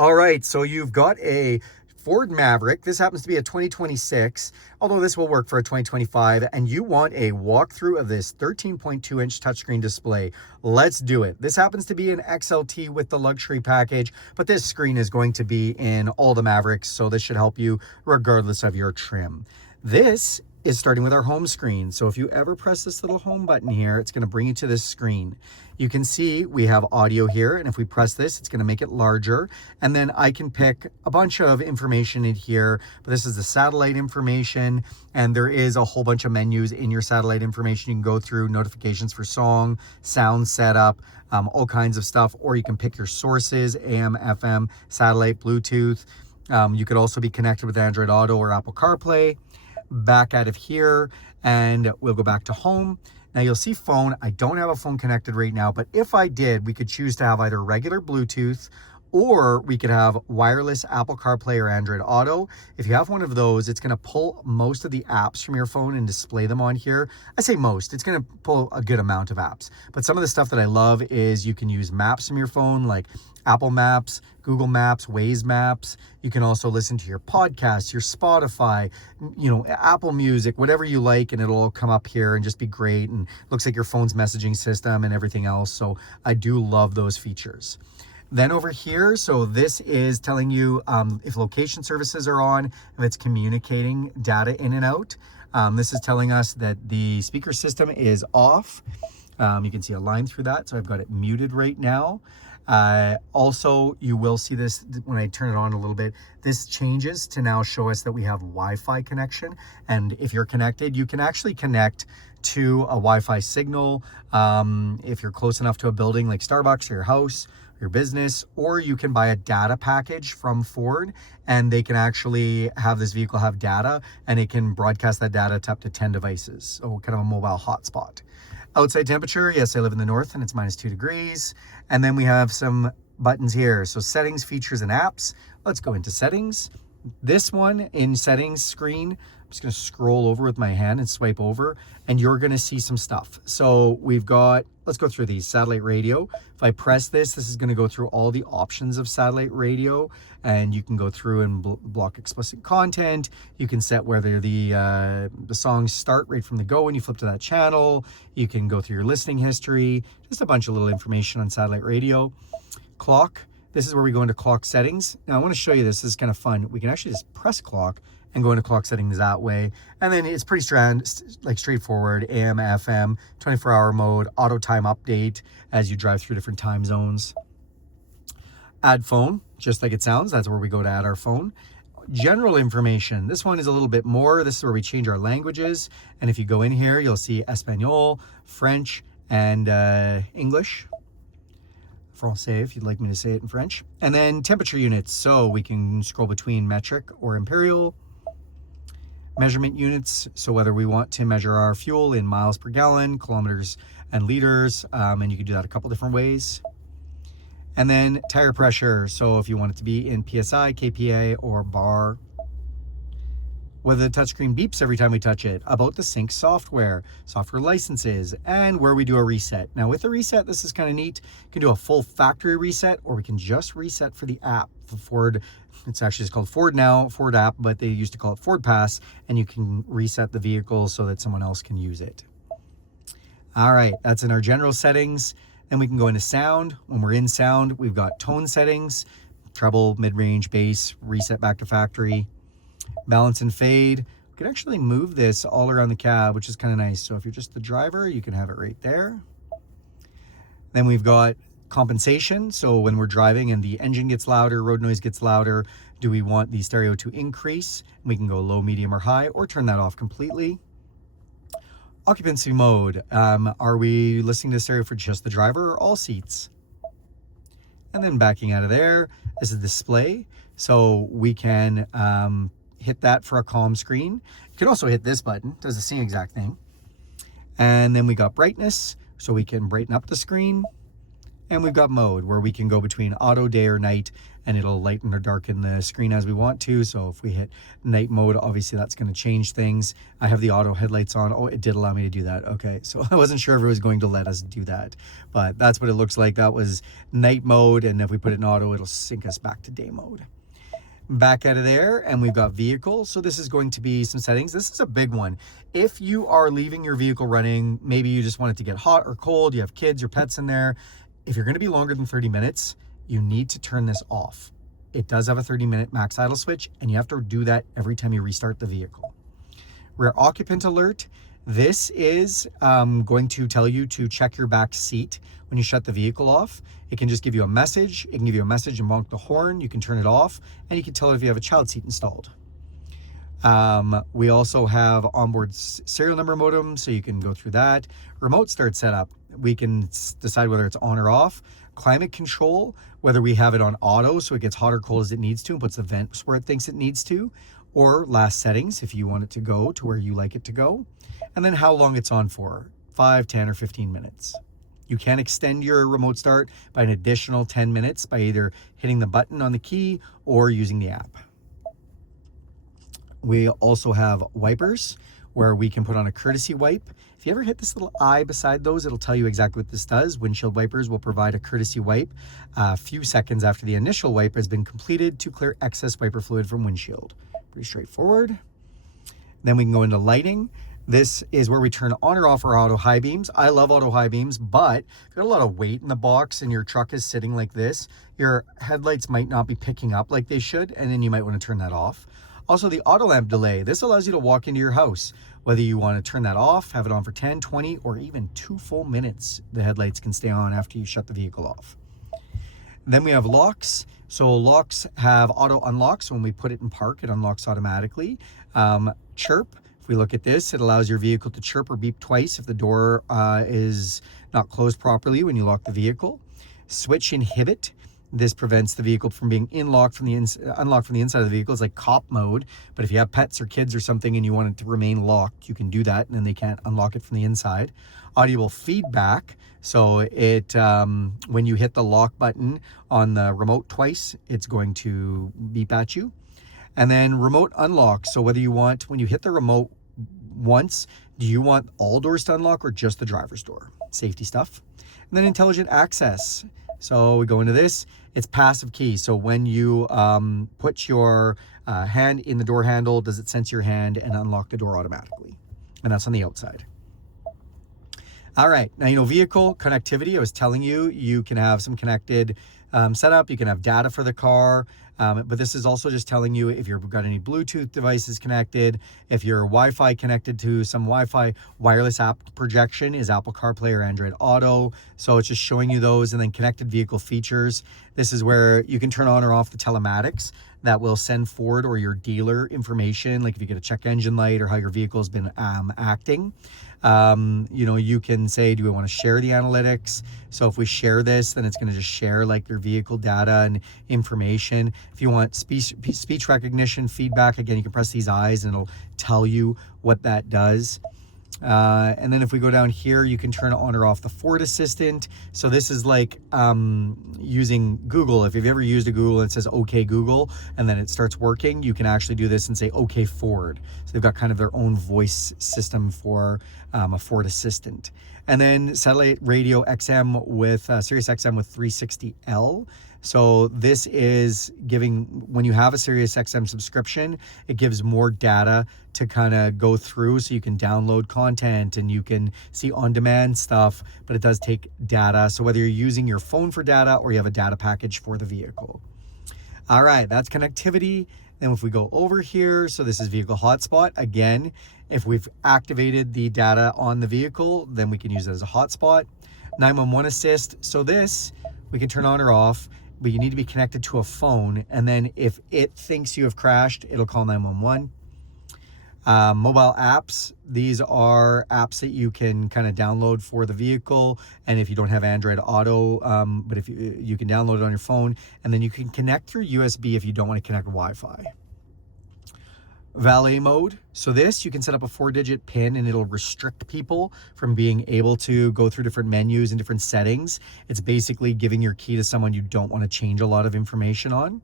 All right, so you've got a Ford Maverick. This happens to be a 2026, although this will work for a 2025, and you want a walkthrough of this 13.2-inch touchscreen display. Let's do it. This happens to be an XLT with the luxury package, but this screen is going to be in all the Mavericks, so this should help you regardless of your trim. This is starting with our home screen. So if you ever press this little home button here, it's going to bring you to this screen. You can see we have audio here, and if we press this, it's going to make it larger. And then I can pick a bunch of information in here. But this is the satellite information, and there is a whole bunch of menus in your satellite information. You can go through notifications for song, sound setup, all kinds of stuff, or you can pick your sources, AM, FM, satellite, Bluetooth. You could also be connected with Android Auto or Apple CarPlay. Back out of here, and we'll go back to home. Now you'll see phone. I don't have a phone connected right now, but if I did, we could choose to have either regular Bluetooth, or we could have wireless Apple CarPlay or Android Auto. If you have one of those, it's going to pull most of the apps from your phone and display them on here. I say most, it's going to pull a good amount of apps. But some of the stuff that I love is you can use maps from your phone, like Apple Maps, Google Maps, Waze Maps. You can also listen to your podcasts, your Spotify, Apple Music, whatever you like, and it'll all come up here and just be great. And looks like your phone's messaging system and everything else. So I do love those features. Then over here, so this is telling you if location services are on, if it's communicating data in and out. This is telling us that the speaker system is off. You can see a line through that, so I've got it muted right now. Also, you will see this when I turn it on a little bit. This changes to now show us that we have Wi-Fi connection. And if you're connected, you can actually connect to a Wi-Fi signal if you're close enough to a building like Starbucks or your house, your business, or you can buy a data package from Ford, and they can actually have this vehicle have data, and it can broadcast that data to up to 10 devices. So kind of a mobile hotspot. Outside temperature, yes, I live in the north and it's -2 degrees. And then we have some buttons here. So settings, features, and apps. Let's go into settings. This one in settings screen, I'm just going to scroll over with my hand and swipe over, and you're going to see some stuff. So we've got, let's go through these. Satellite radio. If I press this, this is going to go through all the options of satellite radio, and you can go through and block explicit content. You can set whether the songs start right from the go when you flip to that channel. You can go through your listening history, just a bunch of little information on satellite radio. Clock. This is where we go into clock settings. Now I want to show you this. This is kind of fun. We can actually just press clock and go into clock settings that way. And then it's pretty straightforward. AM, FM, 24-hour mode, auto time update as you drive through different time zones. Add phone, just like it sounds. That's where we go to add our phone. General information. This one is a little bit more. This is where we change our languages. And if you go in here, you'll see Espanol, French, and English. Francais, if you'd like me to say it in French. And then temperature units. So we can scroll between metric or imperial. Measurement units. So whether we want to measure our fuel in miles per gallon, kilometers, and liters. And you can do that a couple different ways. And then tire pressure. So if you want it to be in PSI, KPA, or bar. Whether the touchscreen beeps every time we touch it, about the sync software licenses, and where we do a reset. Now with the reset, this is kind of neat. You can do a full factory reset, or we can just reset for the app. For Ford, it's actually just called Ford now, Ford app, but they used to call it Ford Pass, and you can reset the vehicle so that someone else can use it. All right, that's in our general settings. Then we can go into sound. When we're in sound, we've got tone settings, treble, mid-range, bass, reset back to factory. Balance and fade. We can actually move this all around the cab, which is kind of nice. So if you're just the driver, you can have it right there. Then we've got compensation. So when we're driving and the engine gets louder, road noise gets louder, do we want the stereo to increase? We can go low, medium, or high, or turn that off completely. Occupancy mode. Are we listening to stereo for just the driver or all seats? And then backing out of there, this is display. So we can hit that for a calm screen. You can also hit this button, does the same exact thing. And then we got brightness, so we can brighten up the screen. And we've got mode where we can go between auto, day or night, and it'll lighten or darken the screen as we want to. So if we hit night mode, obviously that's going to change things. I have the auto headlights on. Oh, it did allow me to do that. Okay, so I wasn't sure if it was going to let us do that, but that's what it looks like. That was night mode, and if we put it in auto, it'll sync us back to day mode. Back out of there, and we've got vehicle. So this is going to be some settings. This is a big one. If you are leaving your vehicle running, maybe you just want it to get hot or cold, you have kids or pets in there. If you're going to be longer than 30 minutes, you need to turn this off. It does have a 30-minute max idle switch, and you have to do that every time you restart the vehicle. Rear occupant alert. This is going to tell you to check your back seat when you shut the vehicle off. It can just give you a message. It can give you a message and honk the horn. You can turn it off, and you can tell it if you have a child seat installed. We also have onboard serial number modem, so you can go through that. Remote start setup. We can decide whether it's on or off. Climate control, whether we have it on auto so it gets hot or cold as it needs to and puts the vents where it thinks it needs to, or last settings if you want it to go to where you like it to go. And then how long it's on for, 5, 10, or 15 minutes. You can extend your remote start by an additional 10 minutes by either hitting the button on the key or using the app. We also have wipers where we can put on a courtesy wipe. If you ever hit this little eye beside those, it'll tell you exactly what this does. Windshield wipers will provide a courtesy wipe a few seconds after the initial wipe has been completed to clear excess wiper fluid from windshield. Pretty straightforward. Then we can go into lighting. This is where we turn on or off our auto high beams. I love auto high beams, but if you've got a lot of weight in the box and your truck is sitting like this, your headlights might not be picking up like they should, and then you might want to turn that off. Also, the auto lamp delay. This allows you to walk into your house. Whether you want to turn that off, have it on for 10, 20, or even 2 full minutes, the headlights can stay on after you shut the vehicle off. Then we have locks. So locks have auto unlock. So when we put it in park, it unlocks automatically. Chirp. If we look at this, it allows your vehicle to chirp or beep twice if the door is not closed properly when you lock the vehicle. Switch inhibit. This prevents the vehicle from being unlocked from the inside of the vehicle. It's like cop mode, but if you have pets or kids or something and you want it to remain locked, you can do that, and then they can't unlock it from the inside. Audible feedback. So it when you hit the lock button on the remote twice, it's going to beep at you. And then remote unlock. So whether you want, when you hit the remote once, do you want all doors to unlock or just the driver's door? Safety stuff. And then intelligent access. So we go into this, it's passive key. So when you put your hand in the door handle, does it sense your hand and unlock the door automatically? And that's on the outside. All right, now, vehicle connectivity, I was telling you, you can have some connected setup, you can have data for the car, but this is also just telling you if you've got any Bluetooth devices connected, if you're Wi-Fi connected to some Wi-Fi. Wireless app projection is Apple CarPlay or Android Auto, so it's just showing you those. And then connected vehicle features, this is where you can turn on or off the telematics that will send Ford or your dealer information, like if you get a check engine light or how your vehicle has been acting. You can say, do we want to share the analytics? So if we share this, then it's going to just share like your vehicle data and information. If you want speech recognition feedback, again, you can press these eyes and it'll tell you what that does. And then if we go down here, you can turn on or off the Ford Assistant. So this is like using Google. If you've ever used a Google and it says, okay, Google, and then it starts working, you can actually do this and say, okay, Ford. So they've got kind of their own voice system for a Ford Assistant. And then satellite radio XM with SiriusXM with 360L. So this is giving, when you have a SiriusXM subscription, it gives more data to kind of go through, so you can download content and you can see on-demand stuff, but it does take data. So whether you're using your phone for data or you have a data package for the vehicle. All right, that's connectivity. Then if we go over here, so this is vehicle hotspot. Again, if we've activated the data on the vehicle, then we can use it as a hotspot. 911 assist. So this, we can turn on or off, but you need to be connected to a phone. And then if it thinks you have crashed, it'll call 911. Mobile apps, these are apps that you can kind of download for the vehicle. And if you don't have Android Auto, but if you can download it on your phone, and then you can connect through USB if you don't want to connect Wi-Fi. Valet Mode. So this, you can set up a 4-digit PIN and it'll restrict people from being able to go through different menus and different settings. It's basically giving your key to someone you don't want to change a lot of information on.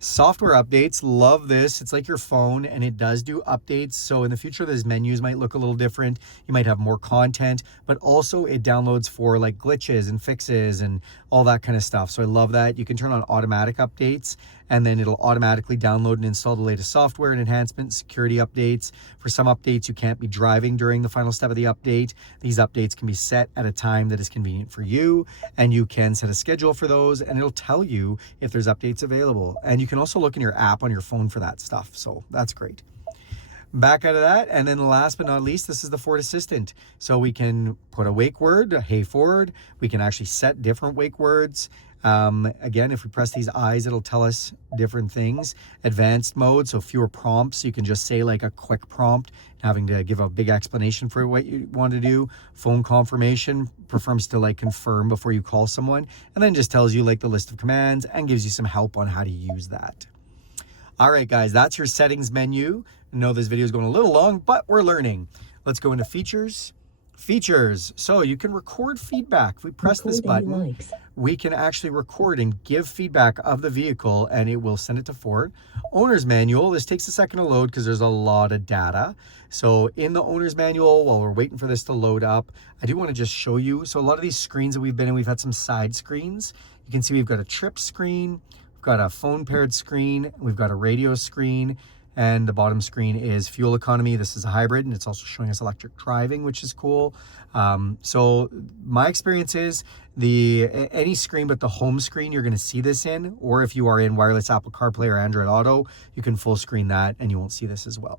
Software updates, love this. It's like your phone and it does do updates. So in the future, those menus might look a little different. You might have more content, but also it downloads for like glitches and fixes and all that kind of stuff. So I love that. You can turn on automatic updates and then it'll automatically download and install the latest software and enhancements, security updates. For some updates, you can't be driving during the final step of the update. These updates can be set at a time that is convenient for you, and you can set a schedule for those and it'll tell you if there's updates available. And you can also look in your app on your phone for that stuff. So that's great. Back out of that, and then last but not least, this is the Ford Assistant. So we can put a wake word, hey Ford. We can actually set different wake words. Again, if we press these eyes, it'll tell us different things. Advanced mode, so fewer prompts. You can just say like a quick prompt, having to give a big explanation for what you want to do. Phone confirmation, prefers to like confirm before you call someone, and then just tells you like the list of commands and gives you some help on how to use that. All right, guys, that's your settings menu. I know this video is going a little long, but we're learning. Let's go into features. Features. So you can record feedback. If we press this button, we can actually record and give feedback of the vehicle and it will send it to Ford. Owner's manual. This takes a second to load because there's a lot of data. So in the owner's manual, while we're waiting for this to load up, I do want to just show you. So a lot of these screens that we've been in, we've had some side screens. You can see we've got a trip screen, we've got a phone paired screen, we've got a radio screen, and the bottom screen is fuel economy. This is a hybrid, and it's also showing us electric driving, which is cool. So my experience is any screen but the home screen you're going to see this in, or if you are in wireless Apple CarPlay or Android Auto, you can full screen that and you won't see this as well.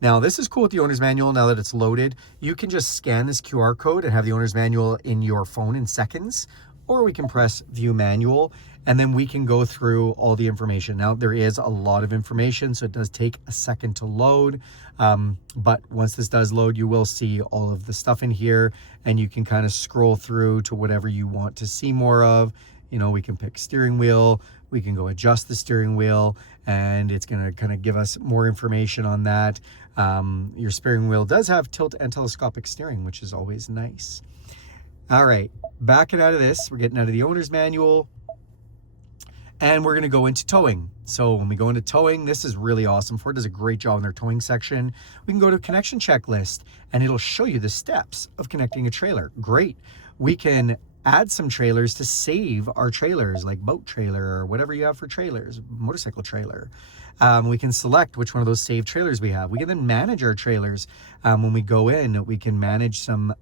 Now, this is cool with the owner's manual. Now that it's loaded, you can just scan this QR code and have the owner's manual in your phone in seconds, or we can press view manual and then we can go through all the information. Now, there is a lot of information, so it does take a second to load. But once this does load, you will see all of the stuff in here and you can kind of scroll through to whatever you want to see more of. You know, we can pick steering wheel, we can go adjust the steering wheel, and it's going to kind of give us more information on that. Your steering wheel does have tilt and telescopic steering, which is always nice. All right, backing out of this, we're getting out of the owner's manual. And we're going to go into towing. So when we go into towing, this is really awesome. Ford does a great job in their towing section. We can go to connection checklist and it'll show you the steps of connecting a trailer. Great. We can add some trailers to save our trailers, like boat trailer or whatever you have for trailers, motorcycle trailer. We can select which one of those saved trailers we have. We can then manage our trailers. When we go in, we can manage some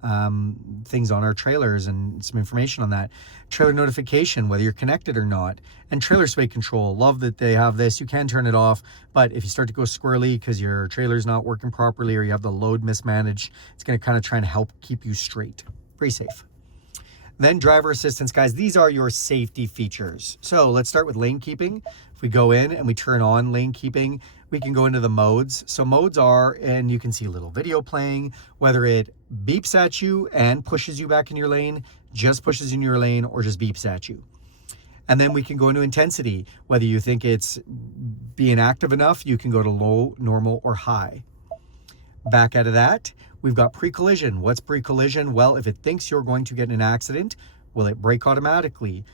things on our trailers and some information on that. Trailer notification, whether you're connected or not. And trailer sway control. Love that they have this. You can turn it off, but if you start to go squirrely because your trailer's not working properly or you have the load mismanaged, it's going to kind of try and help keep you straight. Pretty safe. Then driver assistance, guys. These are your safety features. So let's start with lane keeping. If we go in and we turn on lane keeping, we can go into the modes. So modes are, and you can see a little video playing, whether it beeps at you and pushes you back in your lane, just pushes in your lane, or just beeps at you. And then we can go into intensity. Whether you think it's being active enough, you can go to low, normal, or high. Back out of that, we've got pre-collision. What's pre-collision? Well, if it thinks you're going to get in an accident, will it brake automatically?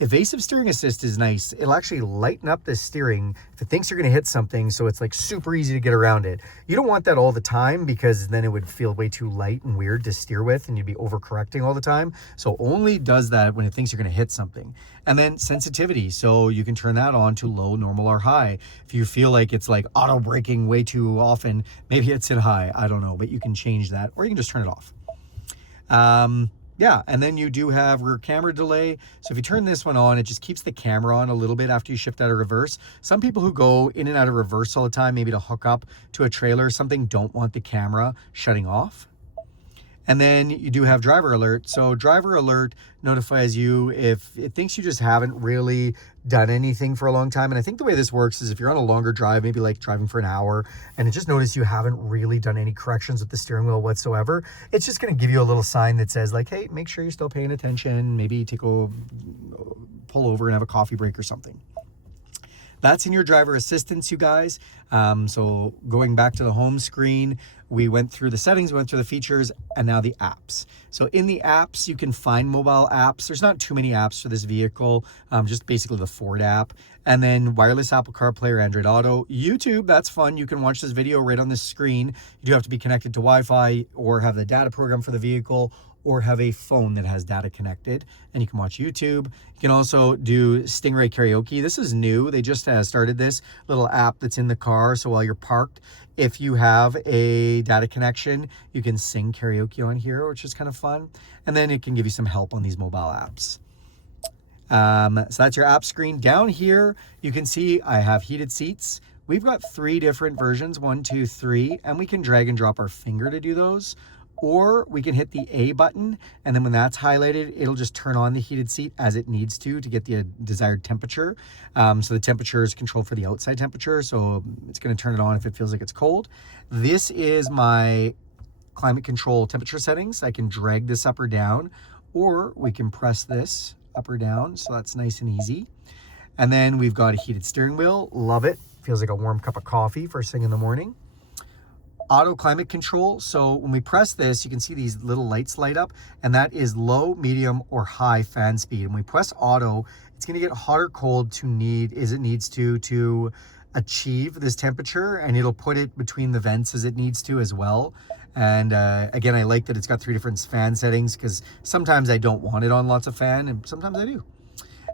Evasive steering assist is nice. It'll actually lighten up the steering if it thinks you're going to hit something, so it's like super easy to get around it. You don't want that all the time because then it would feel way too light and weird to steer with and you'd be overcorrecting all the time. So only does that when it thinks you're going to hit something. And then sensitivity. So you can turn that on to low, normal, or high. If you feel like it's like auto braking way too often, maybe it's in high. I don't know, but you can change that or you can just turn it off. Yeah, and then you do have rear camera delay. So if you turn this one on, it just keeps the camera on a little bit after you shift out of reverse. Some people who go in and out of reverse all the time, maybe to hook up to a trailer or something, don't want the camera shutting off. And then you do have driver alert. So driver alert notifies you if it thinks you just haven't really done anything for a long time. And I think the way this works is if you're on a longer drive, maybe like driving for an hour, and it just noticed you haven't really done any corrections with the steering wheel whatsoever, it's just going to give you a little sign that says like, hey, make sure you're still paying attention. Maybe pull over and have a coffee break or something. That's in your driver assistance, you guys. So going back to the home screen, we went through the settings, we went through the features, and now the apps. So in the apps, you can find mobile apps. There's not too many apps for this vehicle, just basically the Ford app. And then wireless Apple CarPlay or Android Auto. YouTube, that's fun. You can watch this video right on the screen. You do have to be connected to Wi-Fi or have the data program for the vehicle, or have a phone that has data connected, and you can watch YouTube. You can also do Stingray Karaoke. This is new. They just started this little app that's in the car. So while you're parked, if you have a data connection, you can sing karaoke on here, which is kind of fun. And then it can give you some help on these mobile apps. So that's your app screen. Down here, you can see I have heated seats. We've got 3 different versions, 1, 2, 3, and we can drag and drop our finger to do those. Or we can hit the A button, and then when that's highlighted, it'll just turn on the heated seat as it needs to get the desired temperature. So the temperature is controlled for the outside temperature, so it's going to turn it on if it feels like it's cold. This is my climate control temperature settings. I can drag this up or down, or we can press this up or down, so that's nice and easy. And then we've got a heated steering wheel. Love it. Feels like a warm cup of coffee first thing in the morning. Auto climate control. So when we press this, you can see these little lights light up, and that is low, medium, or high fan speed. When we press auto, it's going to get hot or cold as it needs to achieve this temperature, and it'll put it between the vents as it needs to as well. And again, I like that it's got 3 different fan settings, because sometimes I don't want it on lots of fan, and sometimes I do.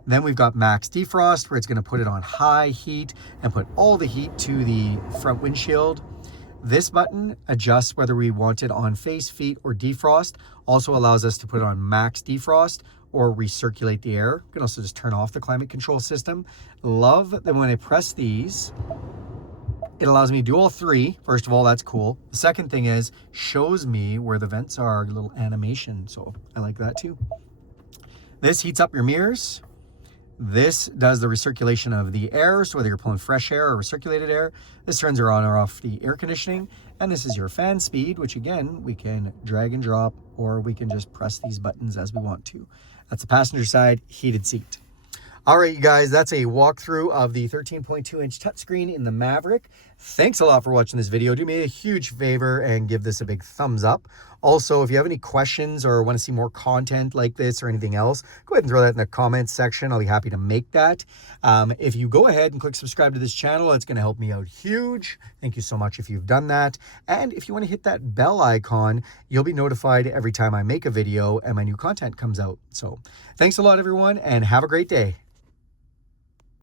Then we've got max defrost, where it's going to put it on high heat and put all the heat to the front windshield. This button adjusts whether we want it on face, feet, or defrost. Also allows us to put it on max defrost or recirculate the air. You can also just turn off the climate control system. Love that when I press these, it allows me to do all 3. First of all, that's cool. The second thing is, shows me where the vents are, a little animation. So I like that too. This heats up your mirrors. This does the recirculation of the air, so whether you're pulling fresh air or recirculated air. This turns on or off the air conditioning. And this is your fan speed, which again, we can drag and drop, or we can just press these buttons as we want to. That's the passenger side heated seat. All right, you guys, that's a walkthrough of the 13.2-inch touchscreen in the Maverick. Thanks a lot for watching this video. Do me a huge favor and give this a big thumbs up. Also, if you have any questions or want to see more content like this or anything else, go ahead and throw that in the comments section. I'll be happy to make that. If you go ahead and click subscribe to this channel, it's going to help me out huge. Thank you so much if you've done that. And if you want to hit that bell icon, you'll be notified every time I make a video and my new content comes out. So thanks a lot, everyone, and have a great day.